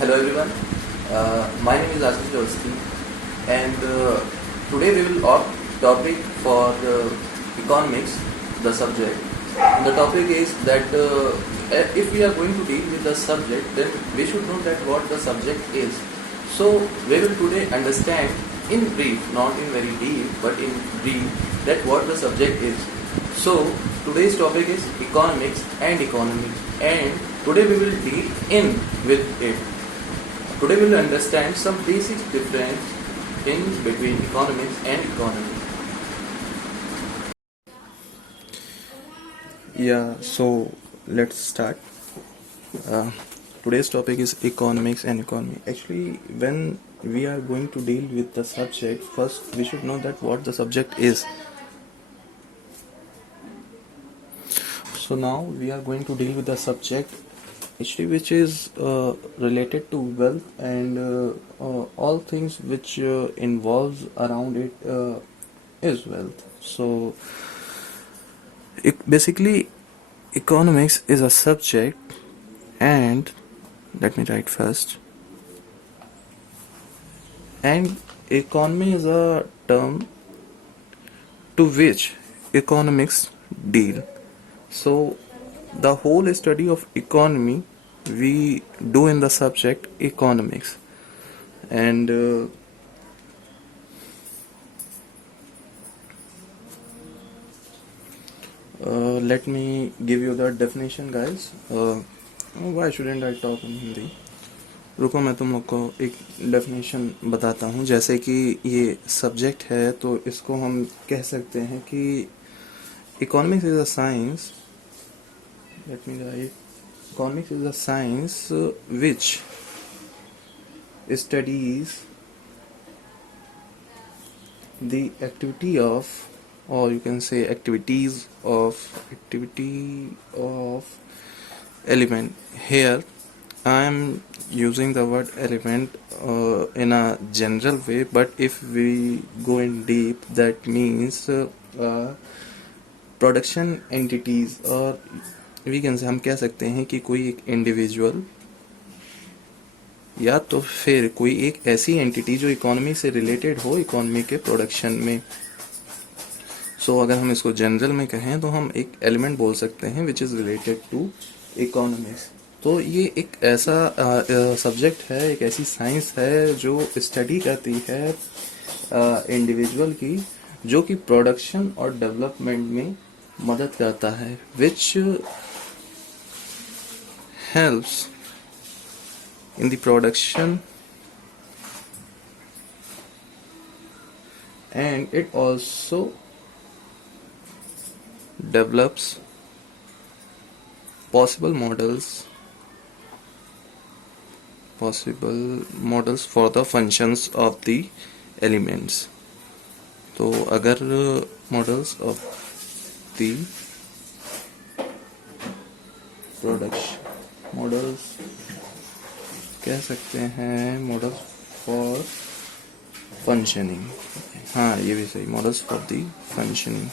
Hello everyone, my name is Ashish Josky and today we will opt topic for economics, the subject. And the topic is that if we are going to deal with the subject, then we should know that what the subject is. So we will today understand in brief, not in very deep, but in brief that what the subject is. So today's topic is economics and economy, and today we will deal in with it. Today we will understand some basic difference in between economics and economy. So let's start. Uh, Today's topic is economics and economy. Actually, when we are going to deal with the subject, first we should know that what the subject is. So now we are going to deal with the subject, actually, which is related to wealth and all things which involves around it is wealth. So basically, economics is a subject, and let me write first. And economy is a term to which economics deal. So the whole study of economy we do in the subject economics. And let me give you the definition, guys. Why shouldn't I talk in Hindi? रुको, मैं तुम लोग को एक definition बताता हूँ. जैसे कि ये सब्जेक्ट है तो इसको हम कह सकते हैं कि economics is a science. Let me right. Economics is a science which studies the activity of, or you can say activity of element. Here I am using the word element in a general way, but if we go in deep, that means production entities, और we can say हम कह सकते हैं कि कोई एक individual या तो फिर कोई एक ऐसी एंटिटी जो इकोनॉमी से रिलेटेड हो, इकोनॉमी के प्रोडक्शन में. सो अगर हम इसको जनरल में कहें तो हम एक एलिमेंट बोल सकते हैं which is related to economics. तो ये एक ऐसा सब्जेक्ट है, एक ऐसी साइंस है जो स्टडी करती है इंडिविजुअल की, जो कि प्रोडक्शन और डेवलपमेंट में मदद करता है, which helps in the production, and it also develops possible models for the functions of the elements. तो अगर models of the production, models कह सकते हैं मॉडल्स फॉर फंक्शनिंग. हाँ, ये भी सही, मॉडल्स फॉर दी फंक्शनिंग.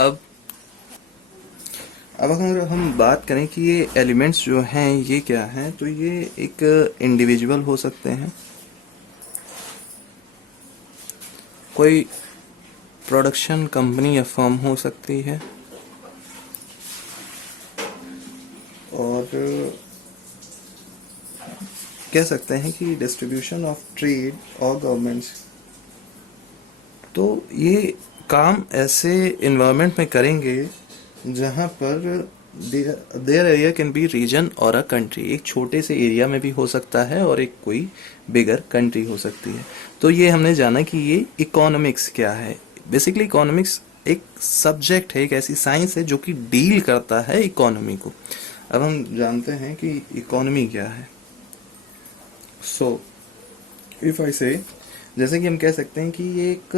अब अगर हम बात करें कि ये एलिमेंट्स जो हैं ये क्या हैं, तो ये एक इंडिविजुअल हो सकते हैं, कोई प्रोडक्शन कंपनी या फर्म हो सकती है, और कह सकते हैं कि डिस्ट्रीब्यूशन ऑफ ट्रेड और गवर्नमेंट्स. तो ये काम ऐसे इन्वायरमेंट में करेंगे जहाँ पर there area can be region और अ कंट्री. एक छोटे से एरिया में भी हो सकता है और एक कोई बिगर कंट्री हो सकती है. तो ये हमने जाना कि ये इकोनॉमिक्स क्या है. बेसिकली इकोनॉमिक्स एक सब्जेक्ट है, एक ऐसी साइंस है जो कि डील करता है इकोनॉमी को. अब हम जानते हैं कि इकोनॉमी क्या है. सो इफ आई से, जैसे कि हम कह सकते हैं कि ये एक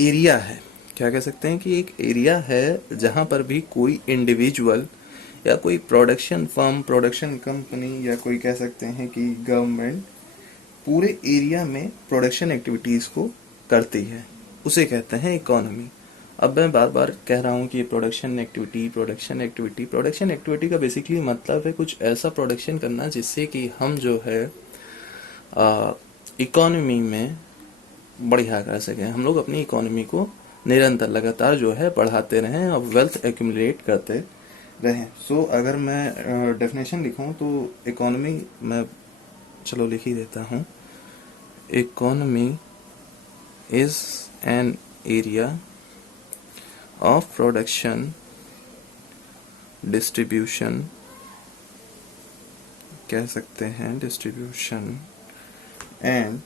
एरिया है. क्या कह सकते हैं कि एक एरिया है जहाँ पर भी कोई इंडिविजुअल या कोई प्रोडक्शन फर्म, प्रोडक्शन कंपनी, या कोई कह सकते हैं कि गवर्नमेंट पूरे एरिया में प्रोडक्शन एक्टिविटीज़ को करती है, उसे कहते हैं इकोनॉमी. अब मैं बार बार कह रहा हूँ कि प्रोडक्शन एक्टिविटी का बेसिकली मतलब है कुछ ऐसा प्रोडक्शन करना जिससे कि हम जो है इकोनॉमी में बढ़िया कर सकें, हम लोग अपनी इकोनॉमी को निरंतर लगातार जो है बढ़ाते रहें और वेल्थ एक्यूमुलेट करते रहें। सो अगर मैं डेफिनेशन लिखूं तो इकोनॉमी मैं चलो लिख ही देता हूँ। Economy is an area of production, distribution, कह सकते हैं distribution and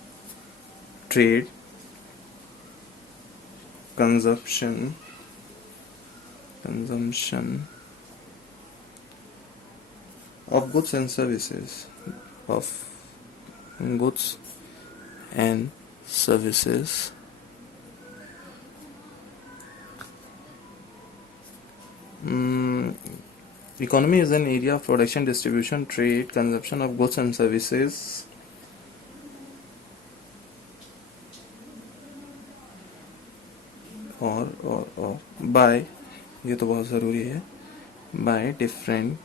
trade, consumption of goods and services, of goods and services, economy is an area of production, distribution, trade, consumption of goods and services और bye, ये तो बहुत ज़रूरी है, by different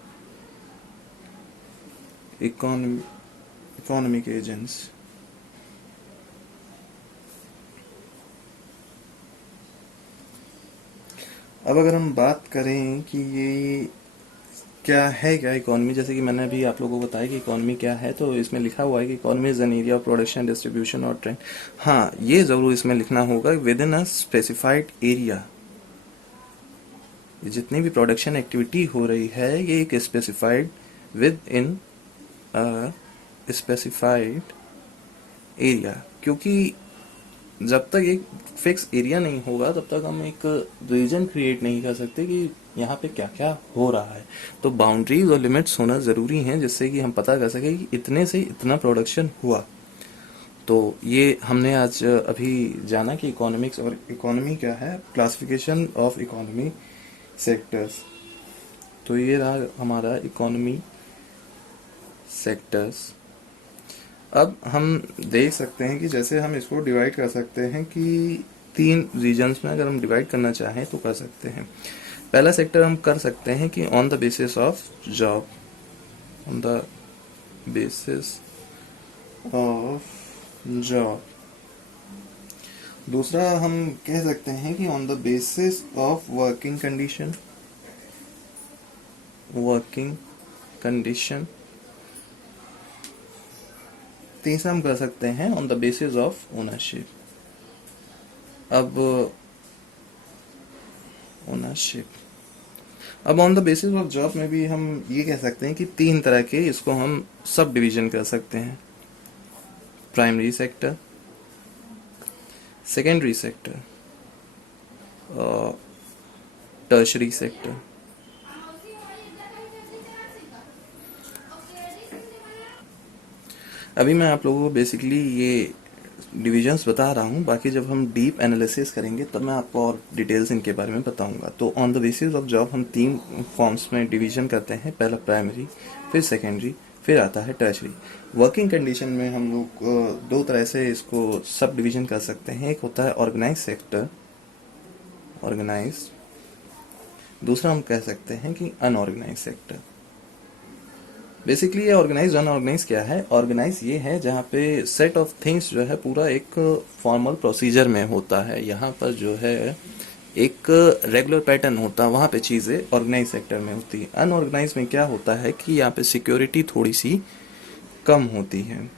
economic agents. अब अगर हम बात करें कि ये क्या है, क्या इकोनॉमी, जैसे कि मैंने अभी आप लोगों को बताया कि इकोनॉमी क्या है, तो इसमें लिखा हुआ है कि economy is an area of production, distribution और ट्रेड। हाँ, ये जरूर इसमें लिखना होगा with in a specified area. ये जितनी भी प्रोडक्शन एक्टिविटी हो रही है ये एक specified with in a specified area, क्योंकि जब तक एक फिक्स एरिया नहीं होगा तब तक हम एक रीजन क्रिएट नहीं कर सकते कि यहाँ पे क्या क्या हो रहा है। तो बाउंड्रीज और लिमिट्स होना ज़रूरी हैं जिससे कि हम पता कर सकें कि इतने से इतना प्रोडक्शन हुआ। तो ये हमने आज अभी जाना कि इकोनॉमिक्स और इकोनॉमी क्या है, क्लासिफिकेशन ऑफ इकोनॉमी सेक्टर्स। तो ये रहा हमारा इकोनॉमी सेक्टर्स। अब हम देख सकते हैं कि जैसे हम इसको डिवाइड कर सकते हैं कि 3 रीजन्स में अगर हम डिवाइड करना चाहें तो कर सकते हैं। पहला सेक्टर हम कर सकते हैं कि on the basis of job, on the basis of job. दूसरा हम कह सकते हैं कि on the basis of working condition, working condition. तीसरा हम कर सकते हैं on the basis of ownership. अब ओनरशिप, अब on the basis of job में भी हम ये कह सकते हैं कि 3 तरह के इसको हम सब डिवीजन कर सकते हैं। प्राइमरी सेक्टर, सेकेंडरी सेक्टर और टर्शरी सेक्टर। अभी मैं आप लोगों को बेसिकली ये डिविजन्स बता रहा हूँ, बाकी जब हम डीप एनालिसिस करेंगे तब मैं आपको और डिटेल्स इनके बारे में बताऊंगा। तो on the basis of job हम 3 फॉर्म्स में डिवीजन करते हैं, पहला प्राइमरी, फिर सेकेंडरी, फिर आता है टर्शरी। वर्किंग कंडीशन में हम लोग 2 तरह से इसको सब डिवीजन कर सकते हैं। एक होता है ऑर्गेनाइज सेक्टर, ऑर्गेनाइज। दूसरा हम कह सकते हैं कि अनऑर्गेनाइज सेक्टर। बेसिकली ये ऑर्गेनाइज अनऑर्गेनाइज क्या है? ऑर्गेनाइज ये है जहाँ पे सेट ऑफ थिंग्स जो है पूरा एक फॉर्मल प्रोसीजर में होता है, यहाँ पर जो है एक रेगुलर पैटर्न होता है, वहाँ पे चीज़ें ऑर्गेनाइज सेक्टर में होती है। अनऑर्गेनाइज में क्या होता है कि यहाँ पे सिक्योरिटी थोड़ी सी कम होती है।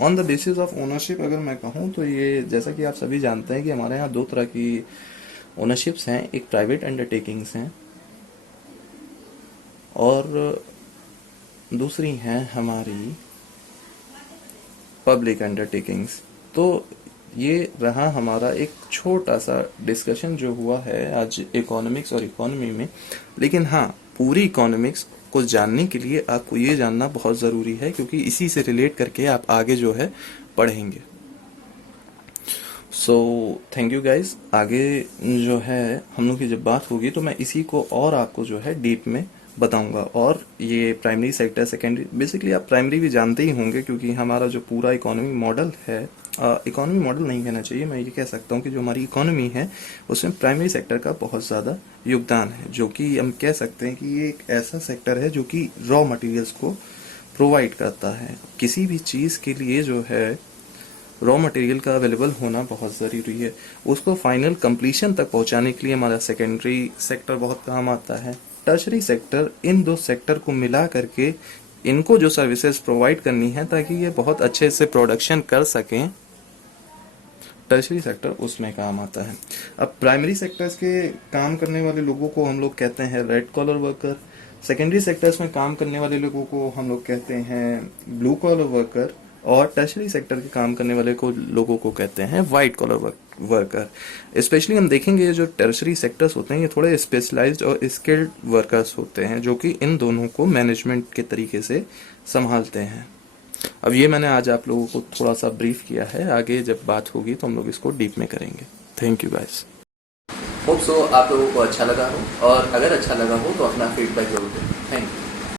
On the basis of ownership अगर मैं कहूँ तो ये जैसा कि आप सभी जानते हैं कि हमारे यहाँ 2 तरह की ओनरशिप्स हैं, एक प्राइवेट अंडरटेकिंग्स हैं और दूसरी हैं हमारी पब्लिक अंडरटेकिंग्स। तो ये रहा हमारा एक छोटा सा डिस्कशन जो हुआ है आज इकोनॉमिक्स और इकोनॉमी में। लेकिन हाँ, पूरी इकोनॉमिक्स को जानने के लिए आपको ये जानना बहुत ज़रूरी है, क्योंकि इसी से रिलेट करके आप आगे जो है पढ़ेंगे। So thank you guys. आगे जो है हम लोग की जब बात होगी तो मैं इसी को और आपको जो है डीप में बताऊंगा। और ये प्राइमरी सेक्टर, सेकेंडरी, बेसिकली आप प्राइमरी भी जानते ही होंगे क्योंकि हमारा जो पूरा इकोनॉमी मॉडल है इकोनॉमी मॉडल नहीं कहना चाहिए, मैं ये कह सकता हूँ कि जो हमारी इकोनॉमी है उसमें प्राइमरी सेक्टर का बहुत ज़्यादा योगदान है, जो कि हम कह सकते हैं कि ये एक ऐसा सेक्टर है जो कि रॉ मटेरियल्स को प्रोवाइड करता है। किसी भी चीज़ के लिए जो है रॉ मटेरियल का अवेलेबल होना बहुत ज़रूरी है। उसको फाइनल कंप्लीशन तक पहुंचाने के लिए हमारा सेकेंडरी सेक्टर बहुत काम आता है। टर्शरी सेक्टर इन दो सेक्टर को मिला करके इनको जो सर्विसेज प्रोवाइड करनी है ताकि ये बहुत अच्छे से प्रोडक्शन कर सकें, टर्शरी सेक्टर उसमें काम आता है। अब प्राइमरी सेक्टर्स के काम करने वाले लोगों को हम लोग कहते हैं red collar worker, secondary sectors में काम करने वाले लोगों को हम लोग कहते हैं ब्लू कॉलर वर्कर, और टर्शरी सेक्टर के काम करने वाले लोगों को कहते हैं वाइट कॉलर वर्कर। स्पेशली हम देखेंगे जो टर्शरी सेक्टर्स होते हैं ये थोड़े स्पेशलाइज्ड और स्किल्ड वर्कर्स होते हैं जो कि इन दोनों को मैनेजमेंट के तरीके से संभालते हैं। अब ये मैंने आज आप लोगों को थोड़ा सा ब्रीफ किया है, आगे जब बात होगी तो हम लोग इसको डीप में करेंगे। Thank you guys. Hope so आप लोगों को अच्छा लगा हो, और अगर अच्छा लगा हो तो अपना फीडबैक जरूर दें। Thank you.